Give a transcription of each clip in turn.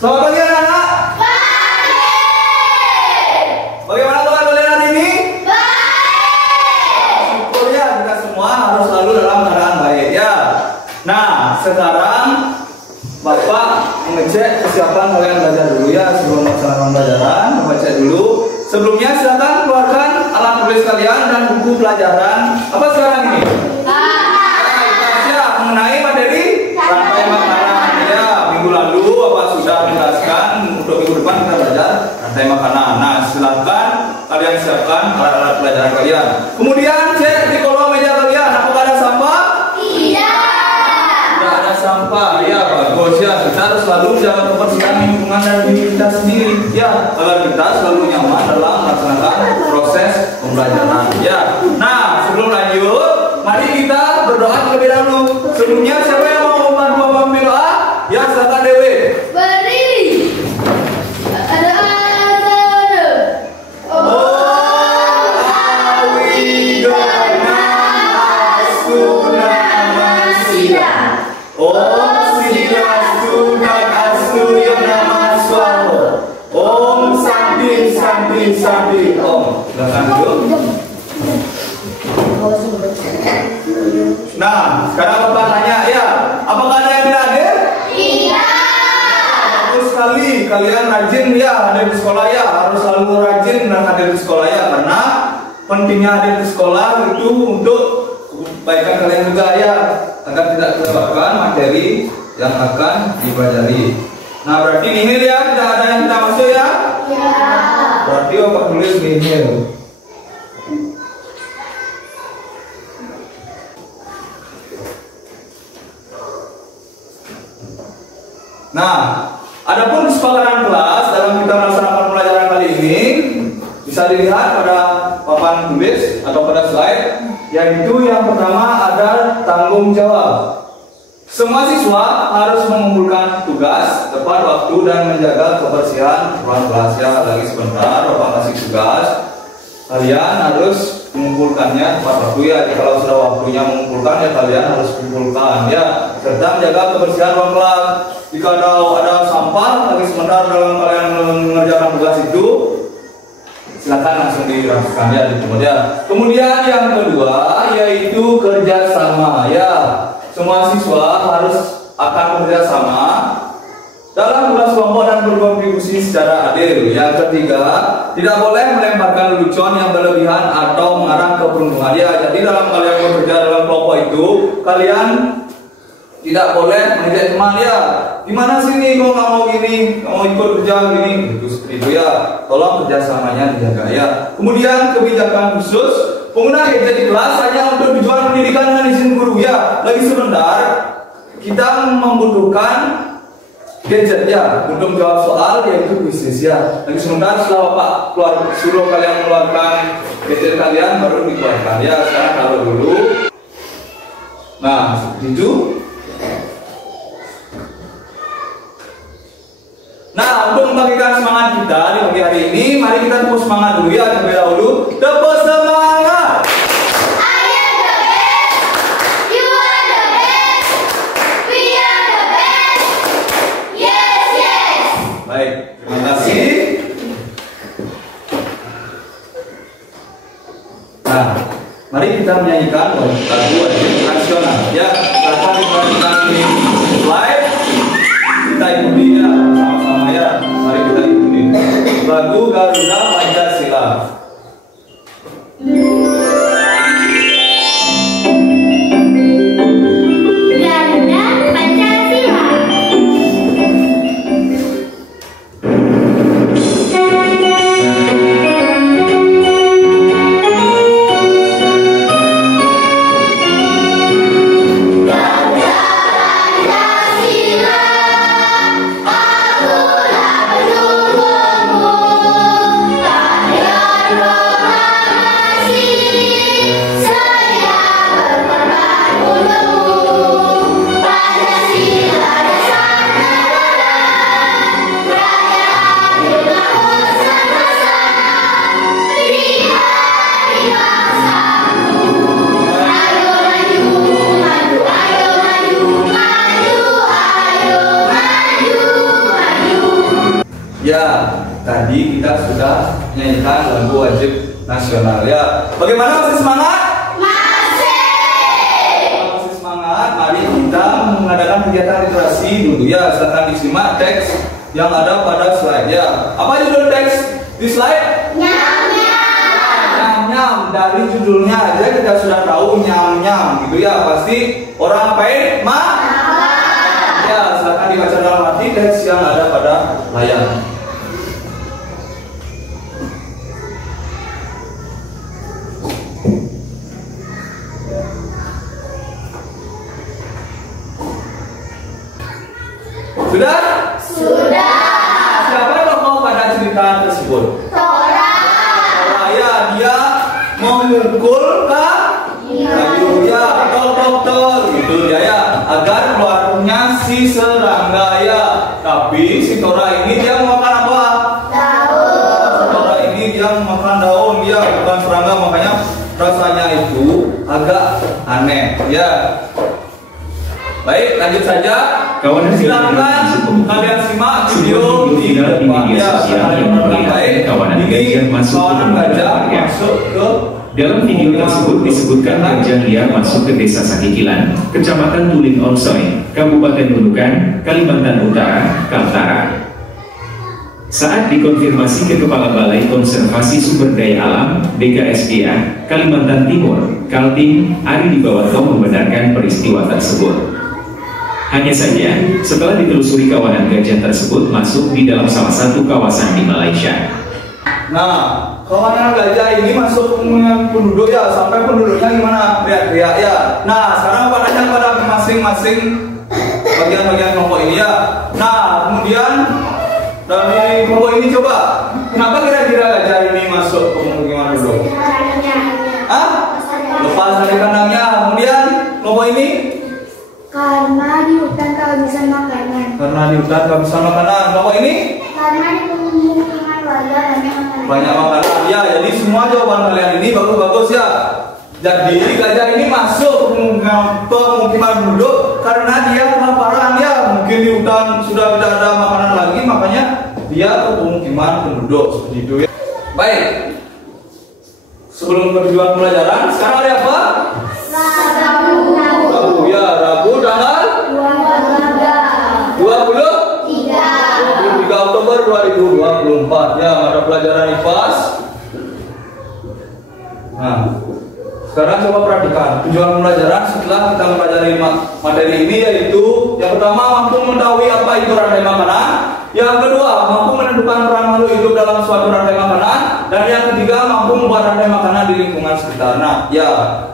Selamat pagi anak-anak. Bagaimana kabar kalian hari ini? Syukur ya, kita semua harus selalu dalam keadaan baik ya. Nah, sekarang Bapak mengecek kesiapan kalian belajar dulu ya sebelum melaksanakan pelajaran. Bapak cek dulu. Sebelumnya silakan keluarkan alat tulis kalian dan buku pelajaran. Apa sekarang ini? Mengenai materi rantai makanan ya. Minggu lalu Bapak sudah menjelaskan, untuk minggu depan kita belajar rantai makanan. Nah, silakan kalian siapkan alat-alat pelajaran kalian. Kemudian cek di kolom meja kalian, apakah ada sampah? Tidak ada sampah ya, bagus ya. Kita harus selalu jaga kebersihan lingkungan dan diri kita sendiri ya, agar kita selalu nyaman dalam melaksanakan proses pembelajaran ya. Nah, sebelum lanjut, mari kita berdoa terlebih dahulu. Sebelumnya siapa yang mau membantu Bapak berdoa? Ya, silakan Dewi. Berdiri. Ada. Sambil Om, silakan dulu. Nah, sekarang Bapak tanya ya, apakah ada yang tidak hadir? Iya. Bagus sekali, kalian rajin ya hadir di sekolah ya, harus selalu rajin dan hadir di sekolah ya, karena pentingnya hadir di sekolah itu untuk kebaikan kalian juga ya, agar tidak kelewatkan materi yang akan dipelajari. Nah, berarti nihil ya, tidak ada yang tidak masuk ya? Iya. Berarti Bapak tulis nihil. Nah, adapun kesepakatan kelas dalam kita melaksanakan pelajaran kali ini bisa dilihat pada papan tulis atau pada slide, yaitu yang pertama ada tanggung jawab. Semua siswa harus mengumpulkan tugas tepat waktu dan menjaga kebersihan ruang kelas ya. Lagi sebentar Bapak kasih tugas, kalian harus mengumpulkannya tepat waktu ya. Jadi kalau sudah waktunya mengumpulkan ya kalian harus kumpulkan ya, serta menjaga kebersihan ruang kelas. Jika ada sampah lagi sebentar dalam kalian mengerjakan tugas itu, silakan langsung dirapikan ya, Kemudian yang kedua yaitu kerjasama ya. Semua siswa harus akan bekerja sama dalam tugas kelompok dan berkontribusi secara adil. Yang ketiga, tidak boleh melemparkan lelucon yang berlebihan atau mengarah ke perundungan ya. Jadi dalam kalian bekerja dalam kelompok itu, kalian tidak boleh mengejek teman ya. Gimana sih nih kok nggak mau gini, nggak mau ikut kerja gini, itu ya. Tolong kerjasamanya dijaga ya. Kemudian kebijakan khusus. Penggunaan gadget di kelas hanya untuk tujuan pendidikan dan izin guru ya. Lagi sebentar kita membutuhkan gadget ya untuk menjawab soal yaitu bisnis ya. Lagi sebentar setelah Bapak suruh kalian mengeluarkan gadget kalian baru dikeluarkan ya. Sekarang taruh dulu. Nah, seperti itu. Nah, untuk membagikan semangat kita di pagi hari ini, mari kita tepuk semangat dulu ya terlebih dahulu. Tepuk semangat. I am the best. You are the best. We are the best. Yes, yes. Baik, terima kasih. Nah, mari kita menyanyikan lagu wajib nasional ya. Silakan diperhatikan di slide. Kita ikuti ya sama-sama ya. Mari kita ikuti lagu Garuda Pancasila. Garuda Pancasila. Akulah pendukungmu, Ya, tadi kita sudah nyanyikan lagu wajib nasional ya. Bagaimana, masih semangat? Masih. Kalau masih semangat, mari kita mengadakan kegiatan literasi dulu ya. Silakan disimak teks yang ada pada slide ya. Apa judul teks di slide? Nyam-nyam. Dari judulnya aja kita sudah tahu nyam-nyam gitu ya. Pasti orang apain? Ya, silakan dibaca dalam hati teks yang ada pada layar. Sudah? Sudah. Siapa tokoh pada cerita tersebut? Tora. Ya, dia memukul kayu ya, tok gitu ya, agar keluarnya si serangga ya. Tapi si Tora ini dia memakan apa? Daun. Tora ini dia memakan daun ya, bukan serangga, makanya rasanya itu agak aneh ya. Baik, lanjut saja. Kawanan Silakan kalian simak video di depan ya. Kawanan gajah masuk ke dalam video tersebut disebutkan gajah liar masuk ke desa Sakikilan, Kecamatan Tuling Orsoy, Kabupaten Nunukan, Kalimantan Utara, Kaltara. Saat dikonfirmasi ke Kepala Balai Konservasi Sumber Daya Alam BKSDA Kalimantan Timur, Kaltim, Ari Dibawanto membenarkan peristiwa tersebut. Hanya saja, setelah ditelusuri kawanan gajah tersebut masuk di dalam salah satu kawasan di Malaysia. Nah, kawanan gajah ini masuk dengan penduduk ya, sampai penduduknya gimana? Teriak-teriak ya. Nah, sekarang panahnya pada masing-masing bagian-bagian kelompok ini ya. Nah, kemudian dari kelompok ini coba, kenapa kira-kira gajah ini masuk ke pemukiman penduduk? Lepas dari kandangnya. Kemudian kelompok ini? Karena di hutan kehabisan makanan. Karena di hutan kehabisan makanan. Kelompok ini? Karena di pemukiman warga banyak makanan. Ya, jadi semua jawaban kalian ini bagus-bagus ya. Jadi gajah ini masuk ke pemukiman penduduk karena dia kelaparan ya. Mungkin di hutan sudah tidak ada makanan lagi, makanya dia ke pemukiman penduduk seperti itu ya. Baik. Sebelum tujuan pelajaran, sekarang ada apa? Rabu ya, Rabu tanggal 23 Oktober 2024 ya, ada pelajaran IPAS. Nah, sekarang coba perhatikan tujuan pembelajaran setelah kita mempelajari materi ini, yaitu yang pertama mampu mengetahui apa itu rantai makanan, yang kedua mampu menentukan peran makhluk hidup dalam suatu rantai makanan, dan yang ketiga mampu membuat rantai makanan di lingkungan sekitar.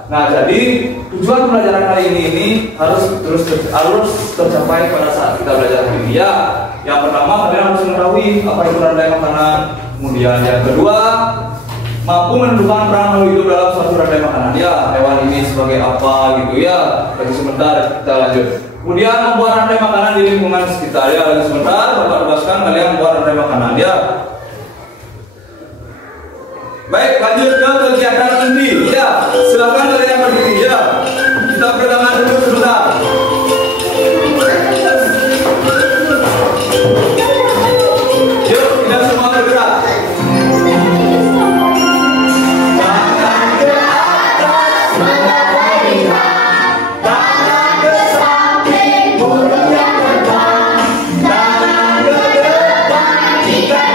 Nah, jadi tujuan pembelajaran kali ini harus tercapai pada saat kita belajar ini ya. Yang pertama kalian harus mengetahui apa itu rantai makanan, kemudian yang kedua mampu menentukan peran makhluk hidup dalam suatu rantai makanan ya, hewan ini sebagai apa gitu ya. Lagi sebentar kita lanjut. Kemudian membuat rantai makanan di lingkungan sekitar ya, lagi sebentar Bapak tugaskan kalian membuat rantai makanan ya. Baik, lanjut ke kegiatan inti ya. Silakan kalian berdiri ya. Kita pegangan dulu sebentar. Yuk, kita semua bergerak. Tangan ke depan, ikat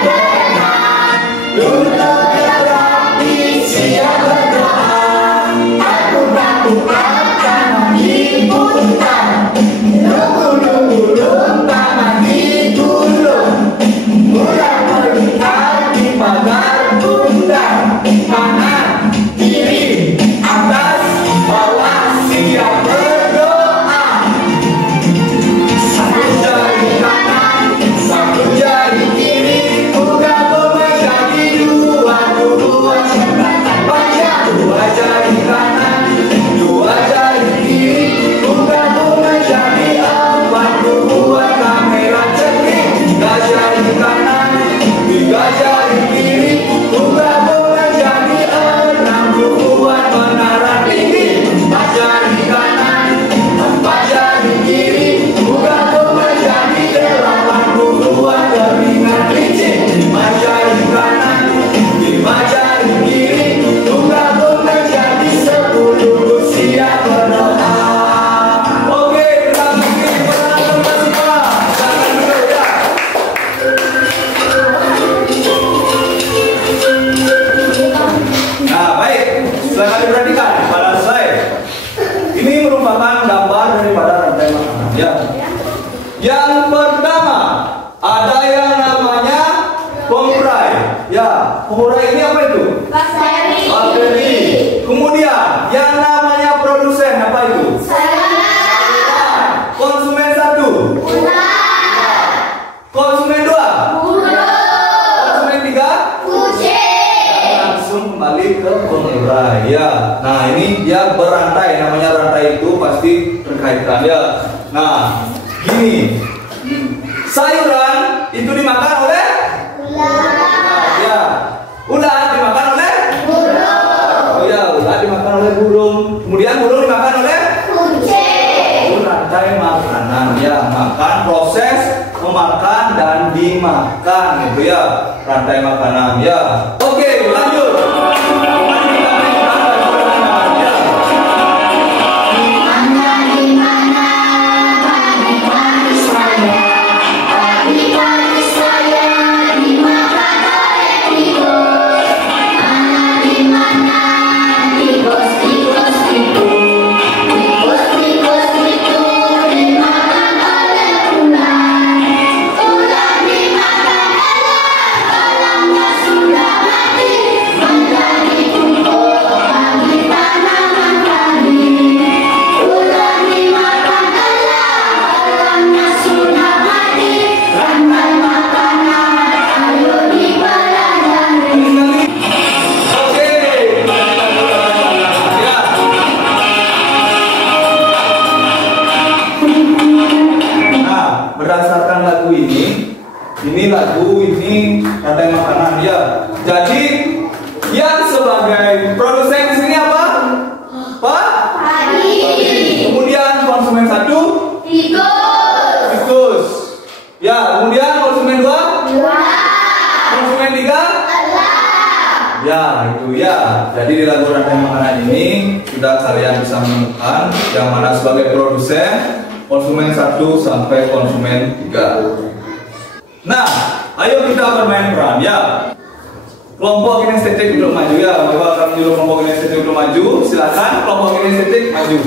pengurai ini apa itu? Bakteri. Kemudian yang namanya produsen apa itu? Konsumen 1. Konsumen 2. Konsumen 3. Langsung kembali ke pengurai ya. Nah ini dia berantai, namanya rantai itu pasti terkaitkan ya. Nah gini, sayuran itu dimakan oleh ya, ulat dimakan oleh burung. Oh ya, ulat dimakan oleh burung. Kemudian burung dimakan oleh kucing. Rantai makanan ya, makan, proses memakan dan dimakan itu ya, rantai makanan ya. Oke, lanjut. Berdasarkan lagu ini lagu ini rantai makanan ya. Jadi yang sebagai produsen di sini apa? Padi. Kemudian konsumen 1 tikus. Ya, kemudian konsumen 2 konsumen 3 ya, itu ya. Jadi di lagu rantai makanan ini sudah kalian bisa menemukan yang mana sebagai produsen, konsumen 1 sampai konsumen 3. Nah, ayo kita bermain peran ya. Kelompok kinestetik belum maju ya. Coba kami dulu kelompok kinestetik belum maju. Silakan kelompok kinestetik maju.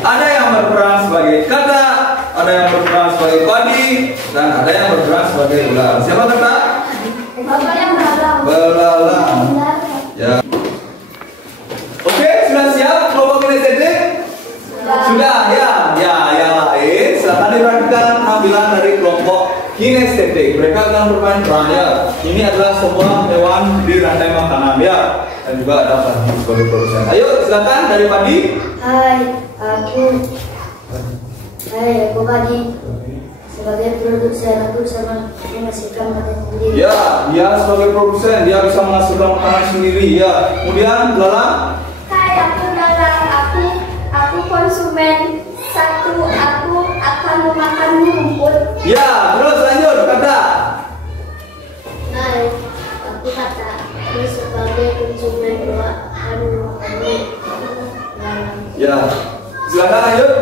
Ada yang berperan sebagai kata, ada yang berperan sebagai padi, dan ada yang berperan sebagai ular. Siapa kata? Bapak yang Belalang. Ya. Oke, sudah siap kelompok kinestetik? Sudah ya. Ya, yang lain silakan diperhatikan tampilan dari kelompok kinestetik. Mereka akan bermain peran ya. Ini adalah semua hewan di rantai makanan ya. Dan juga ada padi sebagai produsen. Ayo silakan dari padi. Hai, aku Padi. Sebagai produsen aku sama menghasilkan makanan sendiri. Ya, dia sebagai produsen dia bisa menghasilkan makanan sendiri ya. Kemudian Belalang. Hai, aku Belalang. Aku konsumen 1. Aku akan memakan rumput. Ya, terus lanjut kata. Hai, aku Kata. Aku sebagai konsumen 2 akan memakan belalang. Ya, silakan lanjut.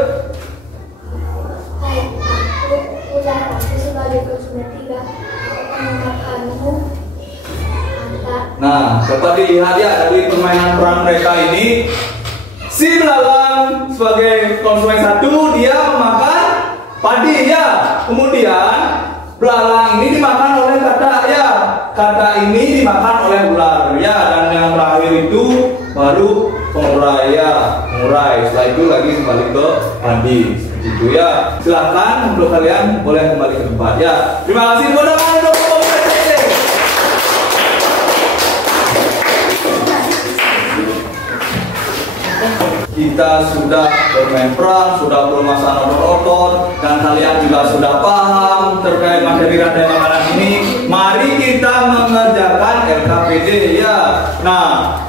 Hai, aku Ular. Aku sebagai konsumen 3 akan memakanmu. Kata. Nah, dapat dilihat ya dari permainan peran mereka ini. Si Belalang sebagai konsumen 1 dia memakan padi ya. Kemudian belalang ini dimakan oleh kata ya. Kata ini dimakan oleh ular ya. Dan yang terakhir itu baru pengurai ya. Pengurai. Setelah itu lagi kembali ke padi. Seperti itu ya. Silakan untuk kalian boleh kembali ke tempat ya. Terima kasih kepada untuk kita sudah bermain peran, sudah bermasalah otot, dan kalian juga sudah paham terkait materi rantai makanan ini. Mari kita mengerjakan LKPD ya. Nah,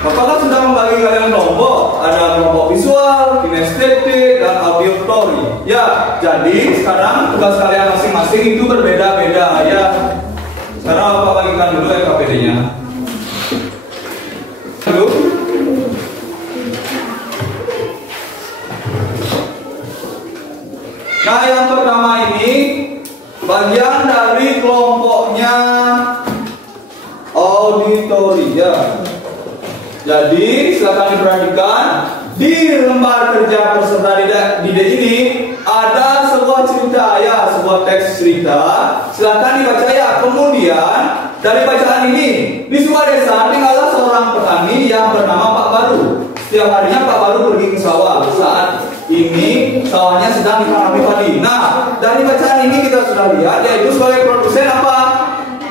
apakah sudah membagi kalian kelompok? Ada kelompok visual, kinestetik, dan auditory. Ya, jadi sekarang tugas kalian masing-masing itu berbeda-beda ya. Sekarang Bapak bagikan dulu LKPD-nya. Dulu. Nah, yang pertama ini bagian dari kelompoknya auditory ya. Jadi silakan diperhatikan di lembar kerja peserta didik ini ada sebuah cerita ya, sebuah teks cerita. Silakan dibaca ya. Kemudian dari bacaan ini, di sebuah desa tinggallah seorang petani yang bernama Pak Baru. Setiap harinya Pak Baru pergi ke sawah. Saat ini sawahnya sedang ditanami padi. Nah, dari bacaan ini kita sudah lihat yaitu sebagai produsen apa?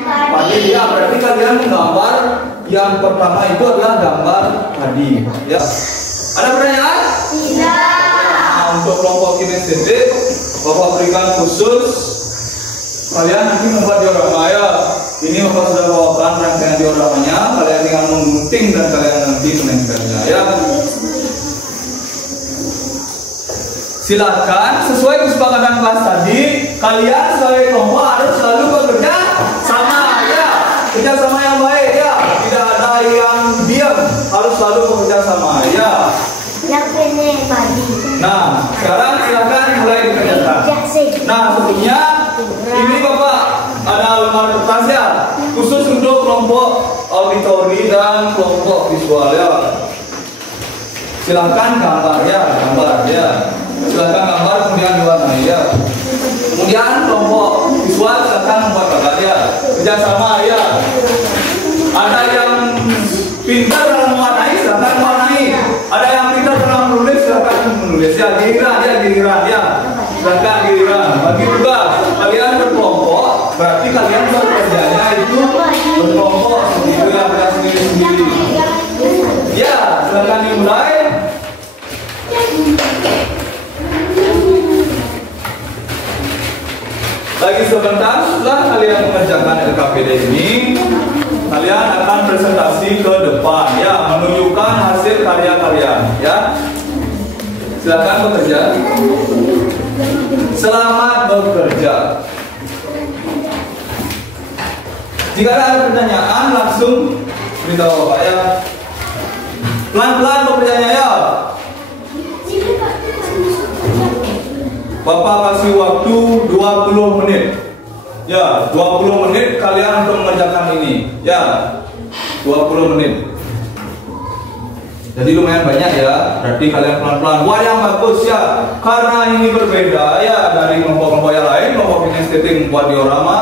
Padi. Ya, berarti kalian menggambar yang pertama itu adalah gambar padi. Ya. Ada pertanyaan? Tidak. Nah, untuk kelompok kinestetik, Bapak berikan khusus kalian nanti membuat diorama ya. Ini Bapak sudah bawakan rangkaian dioramanya. Kalian tinggal menggunting dan kalian nanti menempelnya ya. Silakan sesuai kesepakatan kelas tadi, kalian sebagai kelompok harus selalu bekerja sama ya. Kerja sama yang baik ya. Tidak ada yang diam, harus selalu bekerja sama ya. Yang ini padi. Nah, sekarang silakan mulai dikerjakan. Nah, sebelumnya ini Bapak ada lembar kertas ya, khusus untuk kelompok auditori dan kelompok visual ya. Silakan gambar ya, silakan gambar kemudian diwarnai ya. Kemudian kelompok visual silakan membuat gambar ya. Kerjasama ya. Ada yang pintar dalam mewarnai, silakan mewarnai. Ada yang pintar dalam menulis, silakan menulis ya. Giliran ya. Silakan giliran. Bagi tugas kalian berkelompok, berarti kalian bekerjanya itu berkelompok begitu ya, tidak sendiri-sendiri. Ya, silakan dimulai. Lagi sebentar setelah kalian mengerjakan LKPD ini, kalian akan presentasi ke depan ya, menunjukkan hasil karya kalian ya. Silakan bekerja. Selamat bekerja. Jika ada pertanyaan langsung beritahu Bapak ya. Pelan-pelan bekerjanya ya. Bapak kasih waktu 20 menit. Ya, 20 menit kalian untuk mengerjakan ini. Ya, 20 menit. Jadi lumayan banyak ya. Berarti kalian pelan-pelan. Wah, yang bagus ya. Karena ini berbeda ya dari kelompok-kelompok yang lain. Kelompok kinestetik membuat diorama,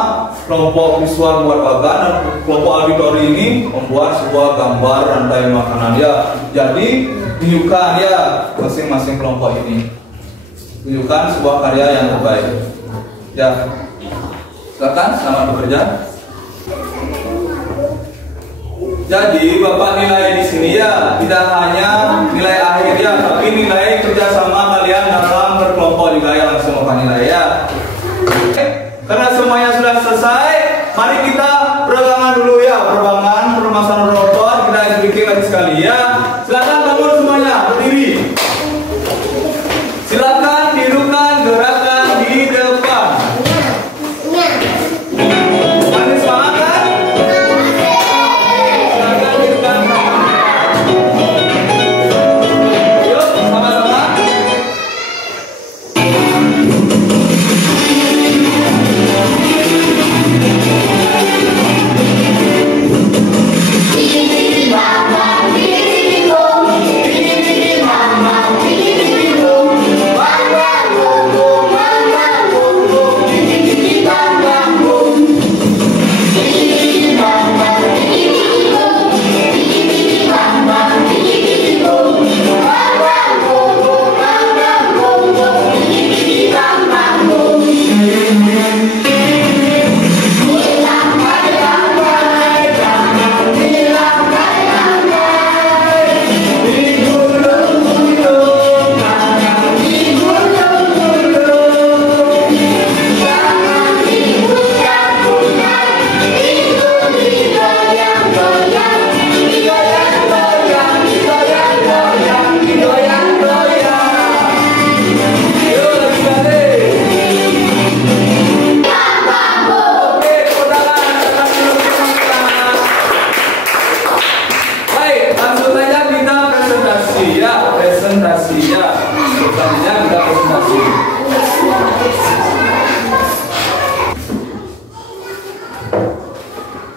kelompok visual membuat bagan, dan kelompok auditori ini membuat sebuah gambar rantai makanan ya. Jadi tunjukkan ya masing-masing kelompok ini. Tunjukkan sebuah karya yang terbaik. Ya, silakan selamat bekerja. Jadi Bapak nilai di sini ya tidak hanya nilai akhir ya, tapi nilai kerjasama kalian dalam berkelompok juga ya, langsung Bapak nilai ya. Karena semuanya sudah selesai, mari kita peregangan dulu ya, permasalahan rotor kita explikin lagi sekali ya. Silakan bangun semuanya, berdiri. Silakan tirukan gerakan di depan. Masih semangat kan? Silakan tirukan gerakan. Yuk, sama-sama.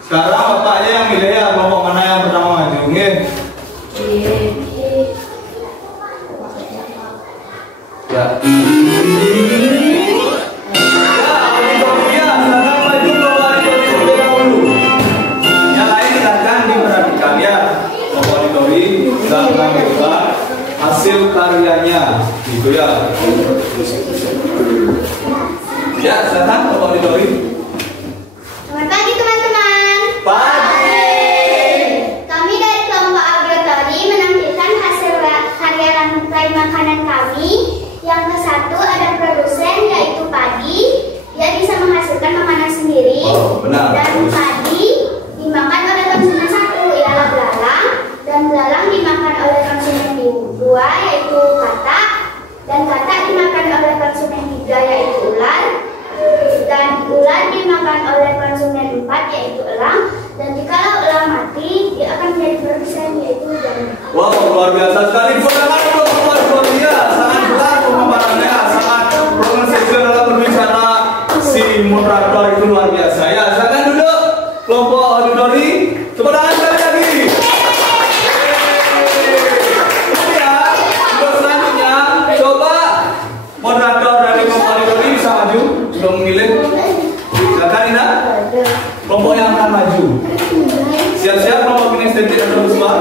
Sekarang bapaknya yang milih ya, kelompok mana yang pertama maju, nggih? Ya. Ya, auditori ya, silakan maju ke auditori terlebih dahulu. kelompok auditori? Selamat pagi teman-teman. Pagi. Kami dari kelompok auditori menampilkan hasil karya rantai makanan kami. Yang ke satu ada produsen yaitu padi. Dia bisa menghasilkan makanan sendiri. Oh, benar. Dan padi dimakan oleh konsumen satu ialah belalang. Dan belalang dimakan oleh konsumen dua yaitu katak. Dan katak dimakan oleh konsumen tiga yaitu ular. Dan ular dimakan oleh konsumen 4 yaitu elang. Dan jika elang mati, dia akan menjadi produsen yaitu jamur. Wow, luar biasa sekali. Silakan untuk keluar dia. Sangat jelas pemaparannya, sangat profesional dalam berbicara. Si moderator itu luar biasa. Ya, silakan duduk. Kelompok auditori. Tepuk tangan sekali lagi. Ya, untuk selanjutnya coba moderator dari kelompok auditori bisa maju untuk memilih. Silakan Ina. Kelompok yang akan maju. Siap-siap kelompok kinestetik atau visual.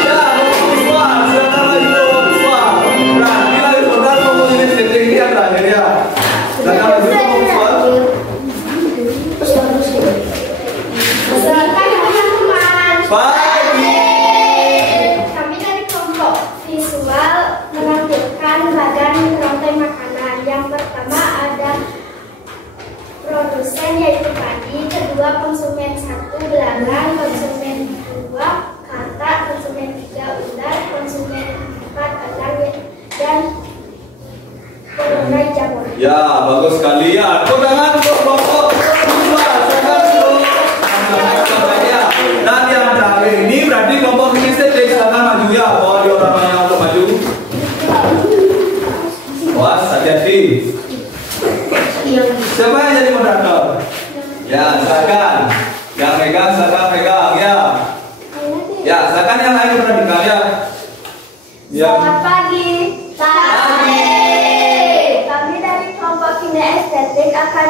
Ya, kelompok visual. Silakan maju kelompok visual. Nah, ini lagi modal kelompok kinestetik ini yang terakhir ya. Silakan maju kelompok visual. Selamat pagi teman-teman. Pagi. Kami dari kelompok visual menampilkan bagan rantai makanan. Yang pertama ada produsen yaitu padi, kedua konsumen satu belalang, konsumen dua katak, konsumen tiga ular, konsumen 4 elang dan pengenai jamur. Ya, bagus sekali ya. Tepuk tangan untuk kelompok visual. Silakan dulu. Ya. Dan yang terakhir ini berarti kelompok kinestetik. Silakan maju ya. Bawa dioramanya untuk maju. Was, hati-hati. Siapa yang jadi moderator? Ya, silakan. Yang pegang, silakan pegang ya. Ya, silakan yang lain perhatikan ya. Ya. Selamat pagi. Pagi. Kami dari kelompok kinestetik akan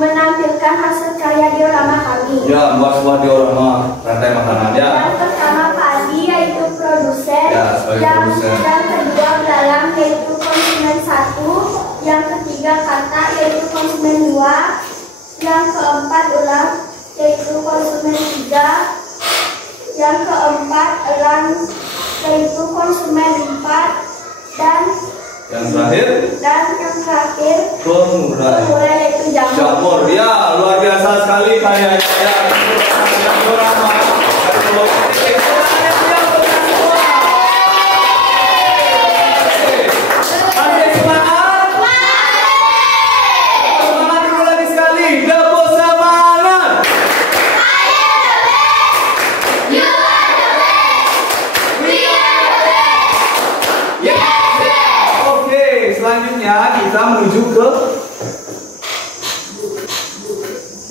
menampilkan hasil karya diorama kami. Ya, buat sebuah diorama rantai makanan ya. Yang pertama padi yaitu produsen, Ya, sebagai produsen. yang kedua belalang yaitu konsumen satu, yang ketiga katak yaitu konsumen 2, yang keempat ular yaitu konsumen 3, yang keempat elang yaitu konsumen 4, dan Yang terakhir yang terakhir pengurai. yaitu jamur. Jamur, ya luar biasa sekali karyanya ya. Diorama. Masih semangat? Semangat dulu lagi sekali. Tepuk semangat. You are the best. We are the best. Yes. Oke, selanjutnya kita menuju ke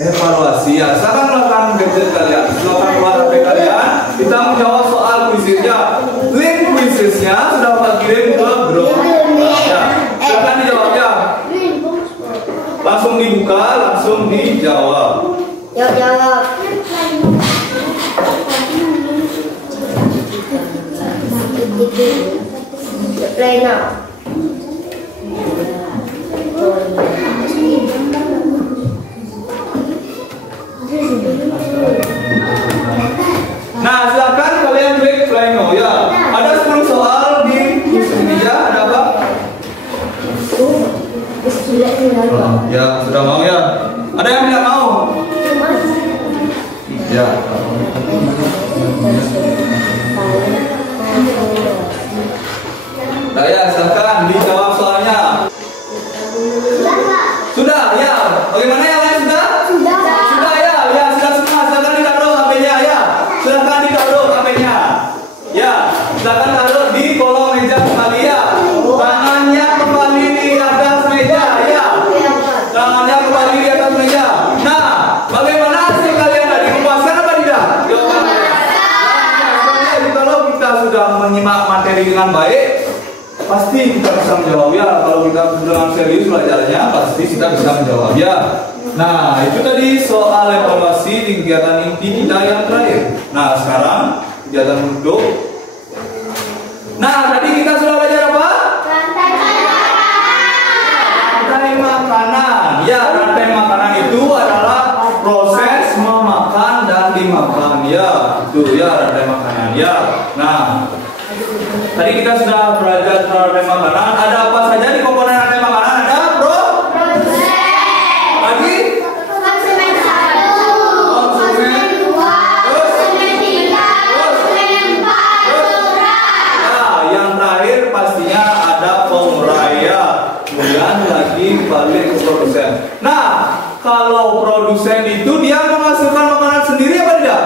evaluasi ya. Silakan melakukan gadget kalian. Silakan keluar HP kalian. Kita menjawab soal kuisnya. Link kuisnya sudah Pak kirim ke grup. Ya. Silakan dijawab ya. Langsung dibuka, langsung dijawab. Yuk jawab. Play now. Nah, silakan kalian klik play now ya. Ada 10 soal di kuis ini ya. Ada apa? Ya, sudah mau ya. Ada yang tidak mau? Ya. Nah ya, silakan dijawab soalnya. Sudah ya. Bagaimana yang lain sudah? Sudah ya. Ya, sudah semua. Silakan ditaruh HP-nya ya. Silakan ditaruh HP-nya. Ya, silakan taruh di kolong meja kembali ya. Tangannya kembali di atas meja ya. Tangannya kembali di atas meja. Nah, bagaimana hasil kalian tadi? Memuaskan apa tidak? Jawabannya. Jadi kalau kita sudah menyimak materi dengan baik, pasti kita bisa menjawab ya. Kalau kita dengan serius belajarnya, pasti kita bisa menjawab ya. Nah, itu tadi soal evaluasi di kegiatan inti kita yang terakhir. Nah, sekarang kegiatan duduk. Nah, tadi kita sudah belajar apa? Tadi kita sudah belajar rantai makanan. Ada apa saja di komponen rantai makanan? Ada Produsen. lagi Konsumen 1, konsumen 2, konsumen 3, konsumen 4, murah. Nah, yang terakhir pastinya ada pemuraya. Kemudian lagi balik ke produsen. Nah, kalau produsen itu dia menghasilkan makanan sendiri apa tidak?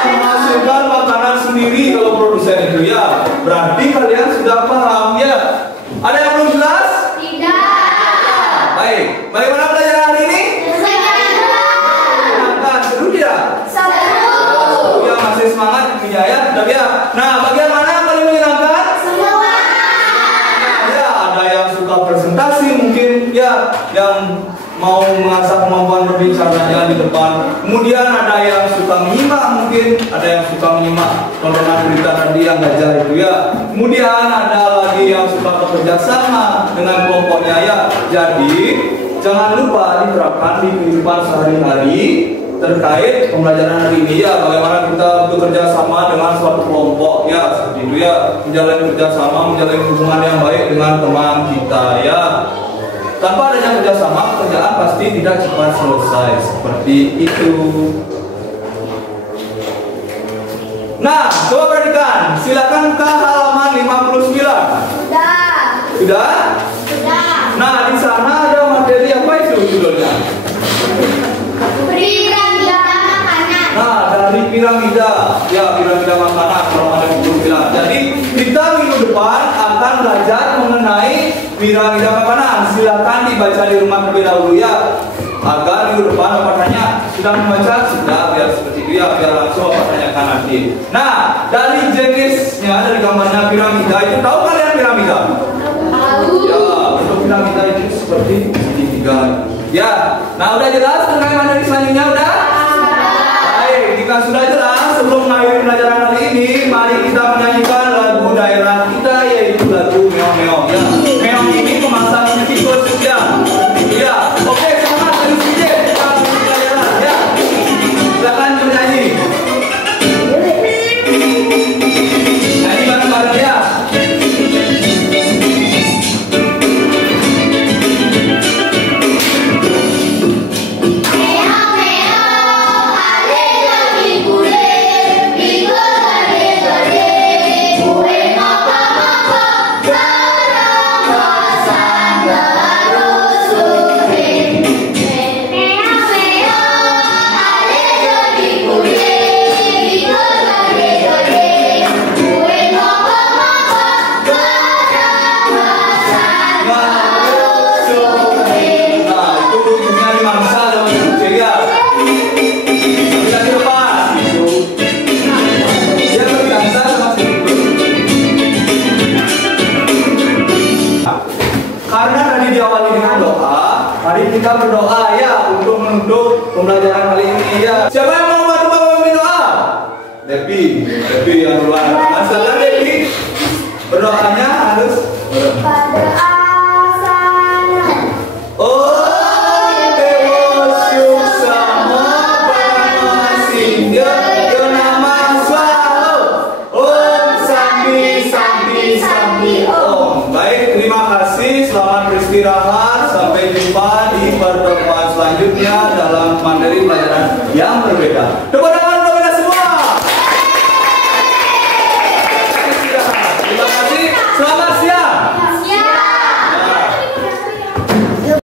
Menghasilkan makanan sendiri kalau produsen itu ya. Berarti kalian sudah paham ya. Ada yang belum jelas? Tidak. Baik. Bagaimana pelajaran hari ini? Menyenangkan, seru tidak? Seru. Ya masih semangat punya ya, tapi ya. Nah, bagian mana yang paling menyenangkan? Semua. Ya, ada yang suka presentasi mungkin ya, yang mau mengasah kemampuan berbicaranya di depan. Kemudian ada yang suka menyimak mungkin, ada yang suka menyimak tontonan berita tadi yang gajah itu ya. Kemudian ada lagi yang suka bekerja sama dengan kelompoknya ya. Jadi jangan lupa diterapkan di kehidupan sehari-hari terkait pembelajaran hari ini ya. Bagaimana kita bekerja sama dengan suatu kelompok ya, seperti itu ya. Menjalin kerjasama, menjalin hubungan yang baik dengan teman kita ya. Tanpa adanya kerjasama, pekerjaan pasti tidak cepat selesai. Seperti itu. Nah, coba perhatikan. Silakan ke halaman 59. Sudah. Sudah? Sudah. Nah, di sana ada materi apa itu judulnya? Piramida makanan. Nah, dari piramida. Ya, piramida makanan kalau ada buku bilang. Jadi, kita minggu depan akan belajar mengenai piramida makanan. Silakan dibaca di rumah terlebih dahulu ya. Agar minggu depan apa tanya sudah membaca, sudah biar seperti itu ya, biar langsung apa tanyakan nanti. Nah, dari jenisnya, dari gambarnya piramida itu, tahu kalian piramida? Tahu. Ya, untuk piramida itu seperti segitiga. Ya, nah udah jelas tentang materi selanjutnya udah? Baik, jika sudah jelas, sebelum mengakhiri pelajaran hari ini, mari kita menyanyikan lagu daerah kita, yaitu lagu Meong Meong ya. Meong ini pemasangannya tikus ya. Ya, oke, semangat dari sini kita mulai pelajaran ya. Silakan bernyanyi. Nyanyi bareng-bareng ya. Meong meong, ale lagi kule, bigo gade gade, kue maka maka, sarang bosan baru sore. Meong meong, ale lagi kule, bigo gade gade, kue maka maka, sarang bosan baru sore. Nah, itu bentuknya di mangsa dan kecil ya. Kita di depan gitu. Dia berkata sama sedikit. Karena tadi diawali dengan doa, mari kita berdoa ya untuk menutup pembelajaran kali ini ya. Siapa yang mau bantu Bapak memimpin doa? Devi yang duluan. Silakan Devi. Berdoanya harus Pada asana. Oh, Dewa Suksama Paramasingga Genama Swaho Om Sambi Sambi Sambi Om. Baik, terima kasih. Selamat beristirahat. Sampai jumpa di pertemuan selanjutnya dalam materi pelajaran yang berbeda.